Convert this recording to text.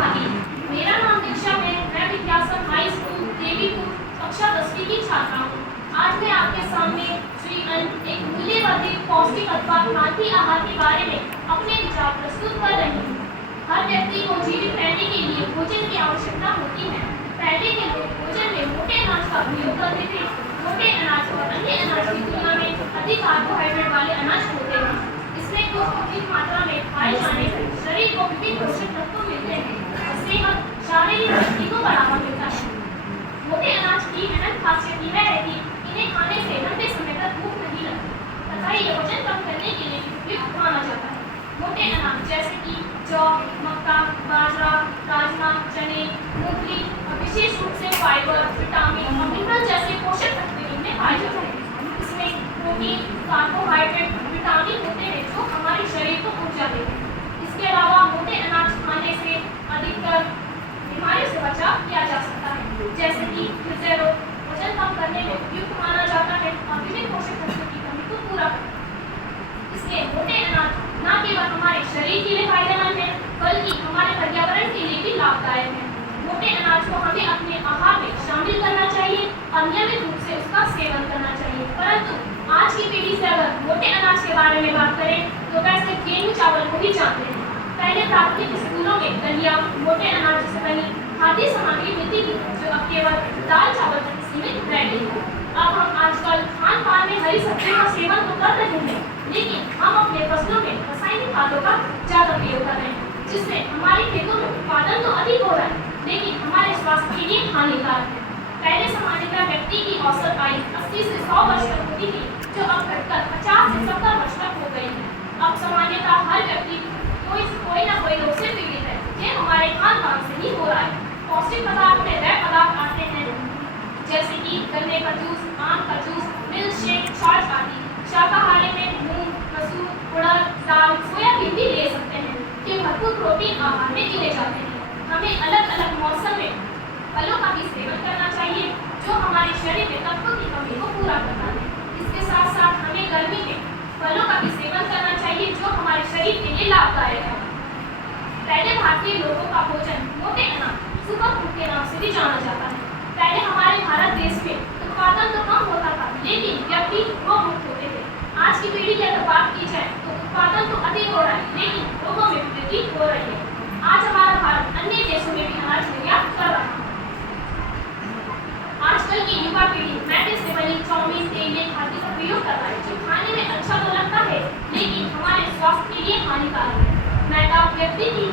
हाँ जी, मेरा नाम दीक्षा है। मैं विद्यासन हाई स्कूल देवीपुर कक्षा 10वीं की छात्रा हूँ। आज मैं आपके सामने श्री अन्न एक मूल्यवर्धित पौष्टिक अथवा खाद्य आहार के बारे में अपने विचार प्रस्तुत कर रही हूँ। हर व्यक्ति को जीवित रहने के लिए भोजन की आवश्यकता होती है। पहले के लोग भोजन में मोटे अनाज का उपयोग करते थे। मोटे अनाज और अन्य अनाज की तुलना में अधिक कार्बोहाइड्रेट वाले अनाज होते हैं। इसमें कुछ अधिक मात्रा में खाए जाने से शरीर को विभिन्न पोषक तत्व मिलते हैं। सेहत, शारीरिक शक्ति को बढ़ावा मिलता है। मोटे अनाज की अनन्य खासियत यह है कि इन्हें खाने से लंबे समय तक भूख नहीं लगती तथा ये वजन कम करने के लिए उपयुक्त माना जाता है। मोटे अनाज जैसे कि जौ, मक्का, बाजरा, राजमा, चने, मूंगफली और विशेष रूप से फाइबर, विटामिन और मिनरल जैसे पोषक तत्व इनमें पाए जाते हैं। इसमें प्रोटीन, कार्बोहाइड्रेट, विटामिन होते हैं जो हमारे शरीर को ऊर्जा देते हैं। इसके अलावा मोटे अनाज खाने से अधिकतर बीमारियों से बचाव किया जा सकता है, जैसे कि हृदय रोग, वजन कम करने में उपयुक्त माना जाता है और विभिन्न पोषक तत्वों की कमी को पूरा करता है। इसलिए मोटे अनाज न केवल हमारे शरीर के लिए फायदेमंद है बल्कि हमारे पर्यावरण के लिए भी लाभदायक है। मोटे अनाज को हमें अपने आहार में शामिल करना चाहिए और नियमित रूप से उसका सेवन करना चाहिए। परंतु आज की पीढ़ी से अगर मोटे अनाज के बारे में बात करें तो वह सिर्फ गेहूं चावल को ही जानते हैं। पहले प्राथमिक स्कूलों में दलिया, मोटे अनाज से बनी खाद्य सामग्री मिलती थी जो अब केवल दाल चावल तक सीमित रह गई है। अब हम आजकल खान पान में हरी सब्जियों का सेवन तो कर रहे हैं, लेकिन हम अपने फसलों में रासायनिक खादों का ज्यादा प्रयोग कर रहे हैं, जिससे हमारे खेतों में उत्पादन तो अधिक हो रहा है लेकिन हमारे स्वास्थ्य के लिए हानिकारक है। पहले सामान्यतः व्यक्ति की औसत आयु 80 से 100 वर्ष तक होती थी, जो अब घटकर 50 से 70 वर्ष तक हो गई है। अब सामान्यतः हर व्यक्ति कोई ना कोई रोग से पीड़ित है। ये हमारे खान पान से ही हो रहा है। पौष्टिक पदार्थ में वह पदार्थ आते हैं जैसे कि गन्ने का जूस, आम का जूस, मिल्क शेक, छाछ आदि। शाकाहारी में मूंग, मसूर, उड़द, दाल, सोयाबीन भी ले सकते हैं कि भरपूर प्रोटीन आहार में गिने जाते हैं। हमें अलग अलग मौसम में फलों का भी सेवन करना चाहिए जो हमारे शरीर में तत्वों की कमी को पूरा करता है। इसके साथ साथ हमें गर्मी में फलों का भी सेवन करना चाहिए जो हमारे शरीर के लिए लाभदायक है। पहले भारतीय लोगों का भोजन मोटे अनाज, सुपर फूड के नाम से भी जाना जाता है। पहले हमारे भारत देश में उत्पादन तो कम होता था लेकिन व्यक्ति रोग मुक्त होते थे। आज की पीढ़ी की अगर बात की जाए तो उत्पादन तो अधिक हो रहा है लेकिन रोगों में वृद्धि हो रही है। आज हमारा भारत अन्य देशों में भी अनाज निर्यात कर रहा है। आजकल की युवा पीढ़ी मैदे से बनी चाउमीन, तेलीय खाद्य का प्रयोग कर रहा है जो खाने में अच्छा तो लगता है लेकिन हमारे स्वास्थ्य के लिए हानिकारक है। मैदा व्यक्ति की